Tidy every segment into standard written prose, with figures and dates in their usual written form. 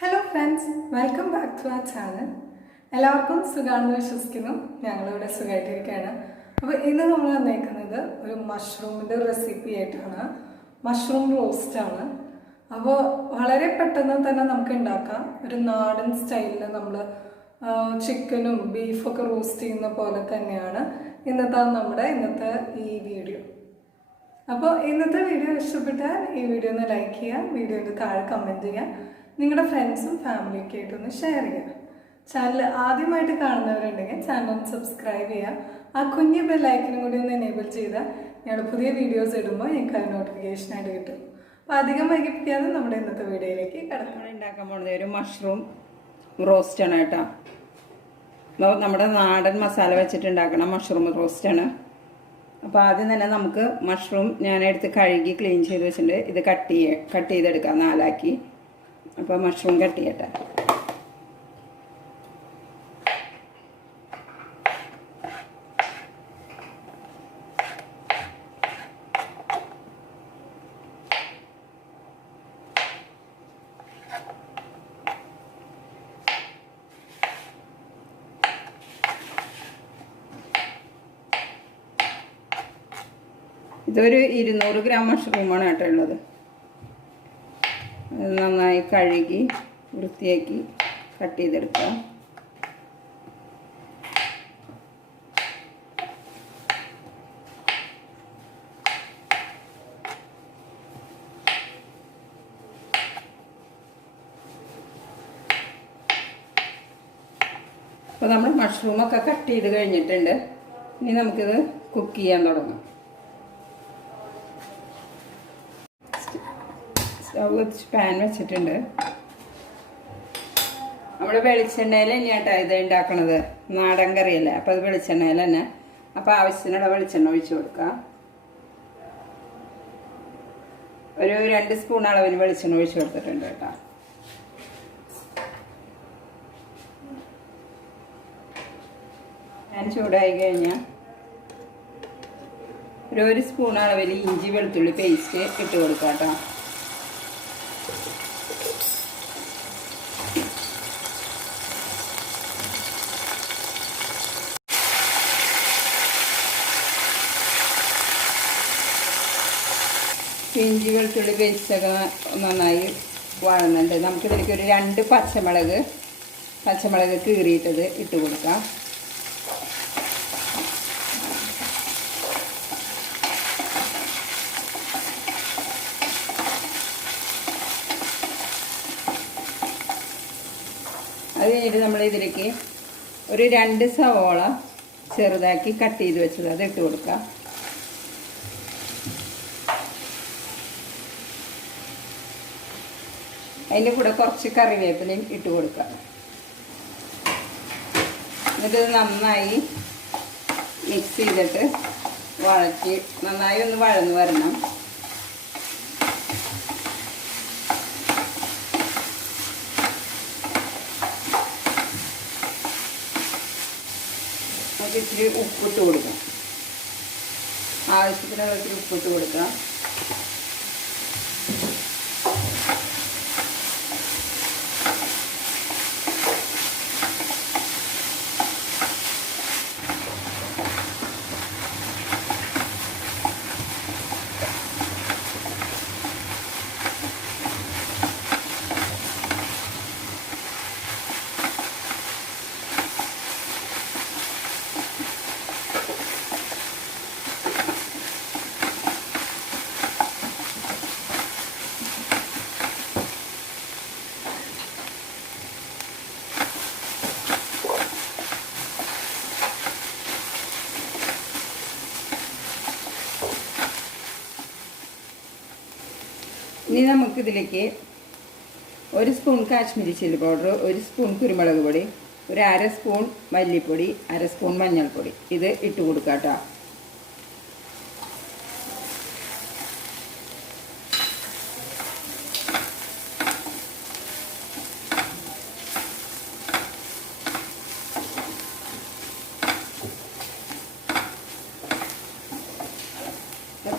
Hello friends, welcome back to our channel. എല്ലാവർക്കും സുഖാണെന്ന് വിശ്വസിക്കുന്നു. ഞങ്ങളിവിടെ സുഖമായിട്ടിരിക്കുകയാണ്. അപ്പോൾ ഇന്ന് നമ്മൾ വന്നേക്കുന്നത് ഒരു മഷ്റൂമിൻ്റെ റെസിപ്പി ആയിട്ടാണ്. മഷ്റൂം റോസ്റ്റ് ആണ്. അപ്പോൾ വളരെ പെട്ടെന്ന് തന്നെ നമുക്ക് ഉണ്ടാക്കാം. ഒരു നാടൻ സ്റ്റൈലിൽ നമ്മൾ ചിക്കനും ബീഫൊക്കെ റോസ്റ്റ് ചെയ്യുന്ന പോലെ തന്നെയാണ് ഇന്നത്തെ ഈ വീഡിയോ. അപ്പോൾ ഇന്നത്തെ വീഡിയോ ഇഷ്ടപ്പെട്ടാൽ ഈ വീഡിയോ ഒന്ന് ലൈക്ക് ചെയ്യുക, വീഡിയോയുടെ താഴെ കമൻറ്റ് ചെയ്യുക, നിങ്ങളുടെ ഫ്രണ്ട്സും ഫാമിലിയൊക്കെ ആയിട്ടൊന്ന് ഷെയർ ചെയ്യുക. ചാനൽ ആദ്യമായിട്ട് കാണുന്നവരുണ്ടെങ്കിൽ ചാനൽ ഒന്ന് സബ്സ്ക്രൈബ് ചെയ്യുക. ആ കുഞ്ഞു ബെല്ലൈക്കനും കൂടി ഒന്ന് എനേബിൾ ചെയ്താൽ ഞങ്ങൾ പുതിയ വീഡിയോസ് ഇടുമ്പോൾ ഞങ്ങൾക്ക് അത് നോട്ടിഫിക്കേഷനായിട്ട് കിട്ടും. അപ്പോൾ അധികം വൈകിപ്പിക്കാതെ നമ്മുടെ ഇന്നത്തെ വീഡിയോയിലേക്ക് കടക്കാം. ഉണ്ടാക്കാൻ പോകുന്നത് ഒരു മഷ്റൂം റോസ്റ്റാണ് കേട്ടോ. നമ്മുടെ നാടൻ മസാല വെച്ചിട്ടുണ്ടാക്കണ മഷ്റൂം റോസ്റ്റാണ്. അപ്പോൾ ആദ്യം തന്നെ നമുക്ക് മഷ്റൂം ഞാനെടുത്ത് കഴുകി ക്ലീൻ ചെയ്ത് വെച്ചിട്ടുണ്ട്. ഇത് കട്ട് ചെയ്തെടുക്കാം 4 അപ്പോൾ മഷ്റൂം കട്ട് ചെയ്യട്ടെ. ഇതൊരു 200 ഗ്രാം മഷ്റൂമാണ് കേട്ടോ ഉള്ളത്. നന്നായി കഴുകി വൃത്തിയാക്കി കട്ട് ചെയ്തെടുക്കാം. അപ്പോൾ നമ്മൾ മഷ്റൂമൊക്കെ കട്ട് ചെയ്ത് കഴിഞ്ഞിട്ടുണ്ട്. ഇനി നമുക്കിത് കുക്ക് ചെയ്യാൻ തുടങ്ങാം. സ്റ്റവ് വെച്ച് പാൻ വെച്ചിട്ടുണ്ട്. നമ്മുടെ വെളിച്ചെണ്ണയിൽ തന്നെയാട്ടോ ഇത് ഉണ്ടാക്കണത്. നാടൻ കറിയല്ലേ, അപ്പോൾ അത് വെളിച്ചെണ്ണയിൽ തന്നെ. അപ്പോൾ ആവശ്യത്തിനുള്ള വെളിച്ചെണ്ണ ഒഴിച്ചു കൊടുക്കാം. ഒരു 2 സ്പൂൺ അളവിന് വെളിച്ചെണ്ണ ഒഴിച്ചു കൊടുത്തിട്ടുണ്ട് കേട്ടോ. ഞാൻ ചൂടായി കഴിഞ്ഞാൽ ഒരു 1 സ്പൂൺ അളവിൽ ഇഞ്ചി വെളുത്തുള്ളി പേസ്റ്റ് ഇട്ട് കൊടുക്കാം കേട്ടോ. ഇഞ്ചി വെളുത്തുള്ളി പേസ്റ്റൊക്കെ നന്നായി വഴന്നുണ്ട്. നമുക്കിതിലേക്ക് ഒരു 2 പച്ചമുളക് കീറിയിട്ടത് ഇട്ട് കൊടുക്കാം. അത് കഴിഞ്ഞിട്ട് നമ്മൾ ഇതിലേക്ക് ഒരു 2 സവോള ചെറുതാക്കി കട്ട് ചെയ്ത് വെച്ചത് അത് ഇട്ട് കൊടുക്കാം. അതിൻ്റെ കൂടെ കുറച്ച് കറിവേപ്പിലയും ഇട്ട് കൊടുക്കാം. എന്നിട്ട് നന്നായി മിക്സ് ചെയ്തിട്ട് വഴറ്റി നന്നായി ഒന്ന് വഴന്ന് വരണം. നമുക്ക് ഇത്തിരി ഉപ്പിട്ട് കൊടുക്കാം. ആവശ്യത്തിനുള്ള ഇത്തിരി ഉപ്പിട്ട് കൊടുക്കാം. ഇനി നമുക്കിതിലേക്ക് 1 spoon Kashmiri chilli powder, 1 spoon കുരുമുളക് പൊടി, ഒരു 1/2 സ്പൂൺ മല്ലിപ്പൊടി, 1/2 സ്പൂൺ മഞ്ഞൾപ്പൊടി ഇത് ഇട്ട് കൊടുക്കാം കേട്ടോ.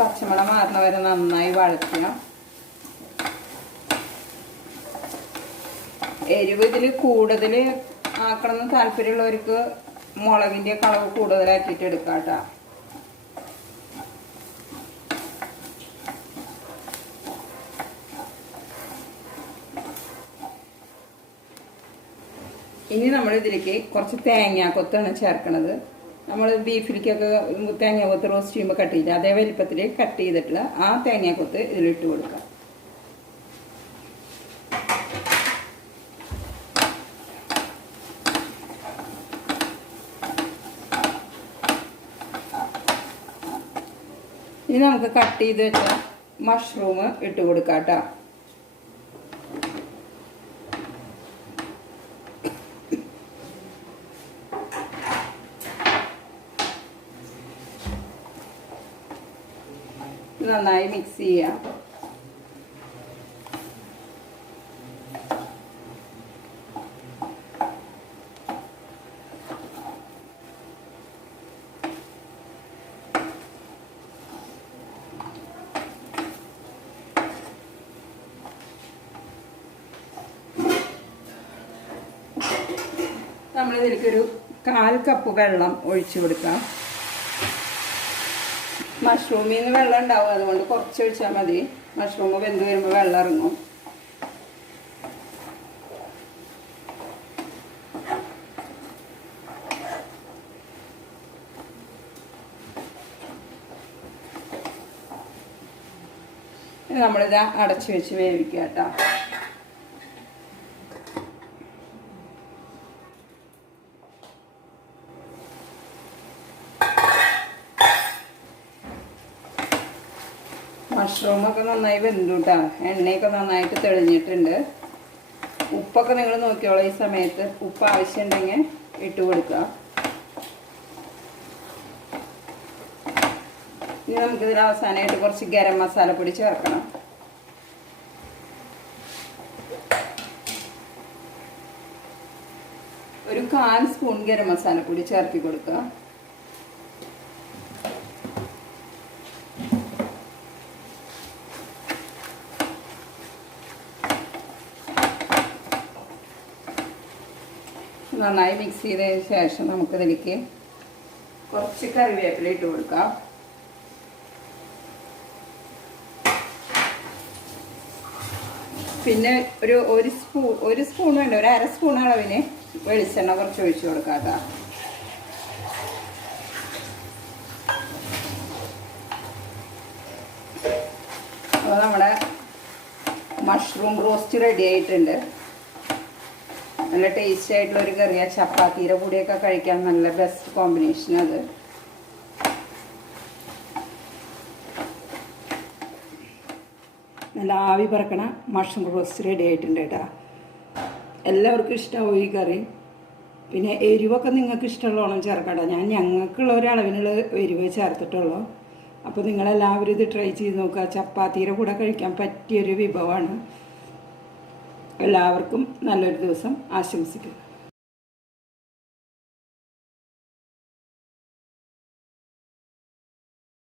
പച്ചമണം മാറുന്ന വരെ നന്നായി വഴറ്റുക. എരിവ് ഇതിൽ കൂടുതൽ ആക്കണമെന്ന് താല്പര്യമുള്ളവർക്ക് മുളകിൻ്റെ അളവ് കൂടുതലാക്കിയിട്ട് എടുക്കാം കേട്ടോ. ഇനി നമ്മൾ ഇതിലേക്ക് കുറച്ച് തേങ്ങാക്കൊത്താണ് ചേർക്കണത്. നമ്മൾ ബീഫിലേക്കൊക്കെ തേങ്ങാക്കൊത്ത് റോസ്റ്റ് ചെയ്യുമ്പോൾ കട്ട് ചെയ്ത് അതേ വലിപ്പത്തിൽ കട്ട് ചെയ്തിട്ടുള്ള ആ തേങ്ങാക്കൊത്ത് ഇതിലിട്ട് കൊടുക്കാം. ഇനി നമുക്ക് കട്ട് ചെയ്ത് വെച്ച മഷ്റൂം ഇട്ട് കൊടുക്കാം കേട്ടോ. നന്നായി മിക്സ് ചെയ്യാം. നമ്മളിതിലേക്കൊരു 1/4 കപ്പ് വെള്ളം ഒഴിച്ചു കൊടുക്കാം. മഷ്റൂമിൽ നിന്ന് വെള്ളം ഉണ്ടാവും, അതുകൊണ്ട് കുറച്ച് ഒഴിച്ചാൽ മതി. മഷ്റൂം വെന്ത് വരുമ്പോൾ വെള്ളം ഇറങ്ങും. നമ്മളിത് അടച്ചു വെച്ച് വേവിക്കുക കേട്ടോ. മഷ്റൂമൊക്കെ നന്നായി വെന്തു കേട്ടോ. എണ്ണയൊക്കെ നന്നായിട്ട് തെളിഞ്ഞിട്ടുണ്ട്. ഉപ്പൊക്കെ നിങ്ങൾ നോക്കിയോളൂ. ഈ സമയത്ത് ഉപ്പ് ആവശ്യമുണ്ടെങ്കിൽ ഇട്ട് കൊടുക്കുക. ഇനി നമുക്കിതിൽ അവസാനമായിട്ട് കുറച്ച് ഗരം മസാലപ്പൊടി ചേർക്കണം. ഒരു 1/4 സ്പൂൺ ഗരം മസാലപ്പൊടി ചേർത്തി കൊടുക്കുക. നന്നായി മിക്സ് ചെയ്തതിന് ശേഷം നമുക്കിതിലേക്ക് കുറച്ച് കറിവേപ്പില ഇട്ട് കൊടുക്കാം. പിന്നെ ഒരു സ്പൂൺ വേണ്ട, ഒരു 1/2 സ്പൂൺ അളവിന് വെളിച്ചെണ്ണ കുറച്ച് ഒഴിച്ചു കൊടുക്കാം കേട്ടോ. അപ്പോൾ നമ്മുടെ മഷ്റൂം റോസ്റ്റ് റെഡി ആയിട്ടുണ്ട്. നല്ല ടേസ്റ്റി ആയിട്ടുള്ളൊരു കറിയാണ്. ചപ്പാത്തിയുടെ കൂടെയൊക്കെ കഴിക്കാൻ നല്ല ബെസ്റ്റ് കോമ്പിനേഷൻ അത്. നല്ല ആവി പറക്കണ മഷ്റൂം റോസ്റ്റ് റെഡി ആയിട്ടുണ്ട് കേട്ടോ. എല്ലാവർക്കും ഇഷ്ടമാവും ഈ കറി. പിന്നെ എരിവൊക്കെ നിങ്ങൾക്ക് ഇഷ്ടമുള്ളോണം ചേർക്കട്ടോ. ഞങ്ങൾക്കുള്ള ഒരളവിനുള്ള എരിവ് ചേർത്തിട്ടുള്ളൂ. അപ്പോൾ നിങ്ങളെല്ലാവരും ഇത് ട്രൈ ചെയ്ത് നോക്കുക. ചപ്പാത്തിയുടെ കൂടെ കഴിക്കാൻ പറ്റിയൊരു വിഭവമാണ്. എല്ലാവർക്കും നല്ലൊരു ദിവസം ആശംസിക്കുന്നു.